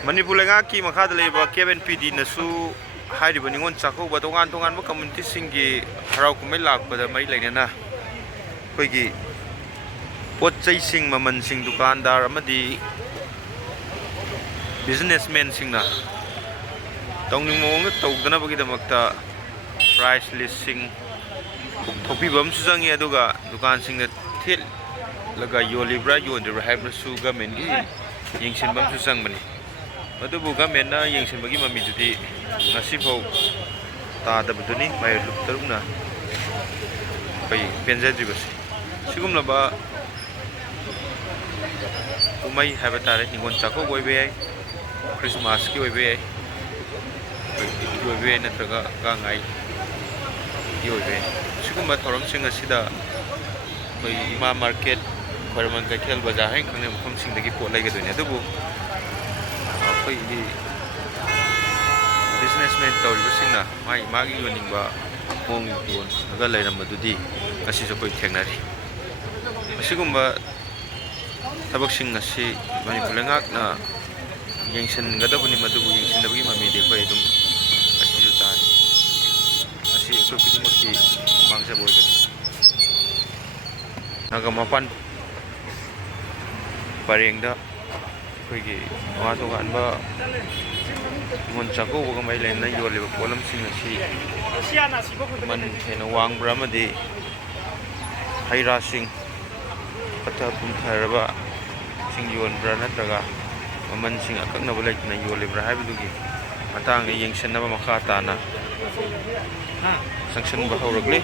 Manipur Lengaki Makada Labor, Kevin PD Nasu, Heidi Beningon Sako, but Ogan Tongan community singi, Harau Kumelak, but the Mailena Quiggy. What chasing Maman Sing Dukandar Amadi businessmen Singna. Tongning Mong, Toganabagi the Makta, price listing. Topi Bum Suzang Yaduga, Dukan Sing the Til Laga Yolibra, you and the Hybrid Suga Mengi, Yangshin Bum Suzang Mani. Madubuga Mena, Yangshin Bagima Midudi, Nasipo Tada Buduni, my Luptaruna by Penzadribus. Sigumlaba Umay Habitat in one Chaco Boy, Christmas Kiwi, Yobe, Natraga Gangai. Sigumba Toram Singer Sida Ima Market, Paraman Kakel Bazaar, and come sing the Gipo like a Dubu. Businessman told Singna, my Maggie winning bar, home to Galera Madudi, as is a quick technary. Sigumba Tabaxing a sea, Manipulangakna, Yangshan Gadabuni Madubu, Yangshan the Bima Media Quaidum, as you die. I see a cookie Mangsa Boy. Nagamapan Parinda. Quiggy, Watuanba Monchaco, Mailena, you live a column sing a sea. Man in a Wang Bramadi, Haira sing, Patapum Taraba, sing you and Branataga, a man sing a Kanabulek, and you live a Habidugi, Matang, a Yangshan Makatana, sanction Bahoragli.